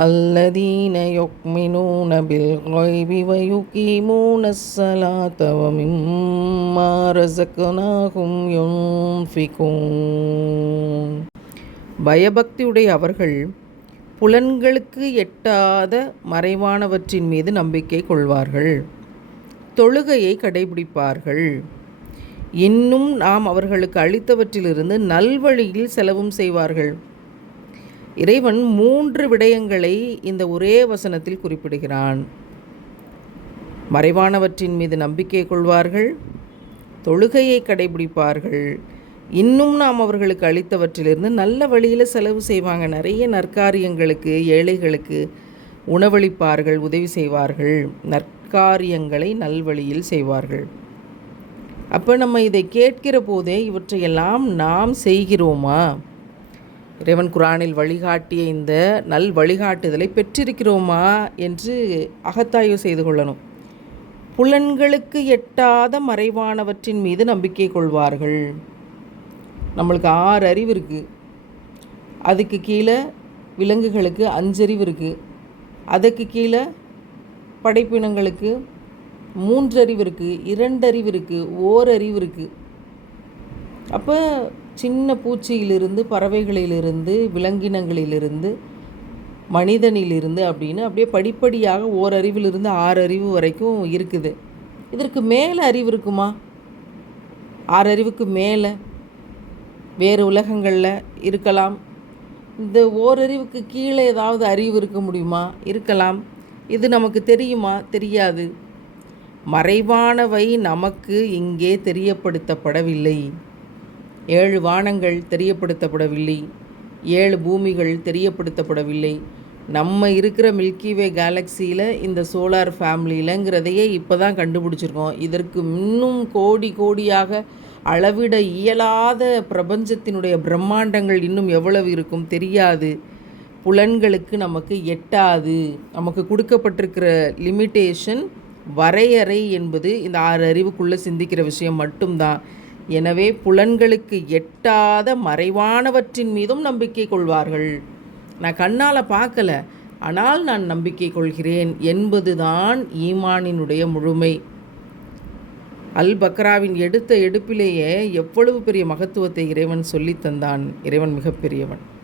الذين يؤمنون بالغيب ويقيمون الصلاة ومما رزقناهم ينفقون. பயபக்தியுடைய அவர்கள் புலன்களுக்கு எட்டாத மறைவானவற்றின் மீது நம்பிக்கை கொள்வார்கள், தொழுகையை கடைபிடிப்பார்கள், இன்னும் நாம் அவர்களுக்கு அளித்தவற்றிலிருந்து நல்வழியில் செலவும் செய்வார்கள். இறைவன் 3 விடயங்களை இந்த ஒரே வசனத்தில் குறிப்பிடுகிறான். மறைவானவற்றின் மீது நம்பிக்கை கொள்வார்கள், தொழுகையை கடைபிடிப்பார்கள், இன்னும் நாம் அவர்களுக்கு அளித்தவற்றிலிருந்து நல்ல வழியில் செலவு செய்வாங்க. நிறைய நற்காரியங்களுக்கு, ஏழைகளுக்கு உணவளிப்பார்கள், உதவி செய்வார்கள், நற்காரியங்களை நல்வழியில் செய்வார்கள். அப்போ நம்ம இதை கேட்கிற போதே இவற்றையெல்லாம் நாம் செய்கிறோமா? இறைவன் குரானில் வழிகாட்டிய இந்த நல் வழிகாட்டுதலை பெற்றிருக்கிறோமா என்று அகத்தாய்வு செய்து கொள்ளணும். புலன்களுக்கு எட்டாத மறைவானவற்றின் மீது நம்பிக்கை கொள்வார்கள். நம்மளுக்கு 6 அறிவு இருக்குது, அதுக்கு கீழே விலங்குகளுக்கு 5 அறிவு இருக்குது, அதுக்கு கீழே படைப்பினங்களுக்கு 3 அறிவு இருக்குது, 2 அறிவு இருக்குது, 1 அறிவு இருக்குது. அப்போ சின்ன பூச்சியிலிருந்து, பறவைகளிலிருந்து, விலங்கினங்களிலிருந்து, மனிதனிலிருந்து அப்படின்னு அப்படியே படிப்படியாக 1 அறிவிலிருந்து 6 அறிவு வரைக்கும் இருக்குது. இதற்கு மேலே அறிவு இருக்குமா? 6 அறிவுக்கு மேலே வேறு உலகங்களில் இருக்கலாம். இந்த 1 அறிவுக்கு கீழே ஏதாவது அறிவு இருக்க முடியுமா? இருக்கலாம். இது நமக்கு தெரியுமா? தெரியாது. மறைவானவை நமக்கு இங்கே தெரியப்படுத்தப்படவில்லை. 7 வானங்கள் தெரியப்படுத்தப்படவில்லை, 7 பூமிகள் தெரியப்படுத்தப்படவில்லை. நம்ம இருக்கிற மில்கிவே கேலக்சியில் இந்த சோலார் ஃபேமிலியிலங்கிறதையே இப்போ தான் கண்டுபிடிச்சிருக்கோம். இதற்கு இன்னும் கோடி கோடியாக அளவிட இயலாத பிரபஞ்சத்தினுடைய பிரம்மாண்டங்கள் இன்னும் எவ்வளவு இருக்கும் தெரியாது. புலன்களுக்கு நமக்கு எட்டாது. நமக்கு கொடுக்கப்பட்டிருக்கிற லிமிட்டேஷன், வரையறை என்பது இந்த 6 அறிவுக்குள்ளே சிந்திக்கிற விஷயம் மட்டும்தான். எனவே புலன்களுக்கு எட்டாத மறைவானவற்றின் மீதும் நம்பிக்கை கொள்வார்கள். நான் கண்ணால் பார்க்கல, ஆனால் நான் நம்பிக்கை கொள்கிறேன் என்பதுதான் ஈமானினுடைய முழுமை. அல் பக்ராவின் எடுத்த எடுப்பிலேயே எவ்வளவு பெரிய மகத்துவத்தை இறைவன் சொல்லித்தந்தான். இறைவன் மிகப்பெரியவன்.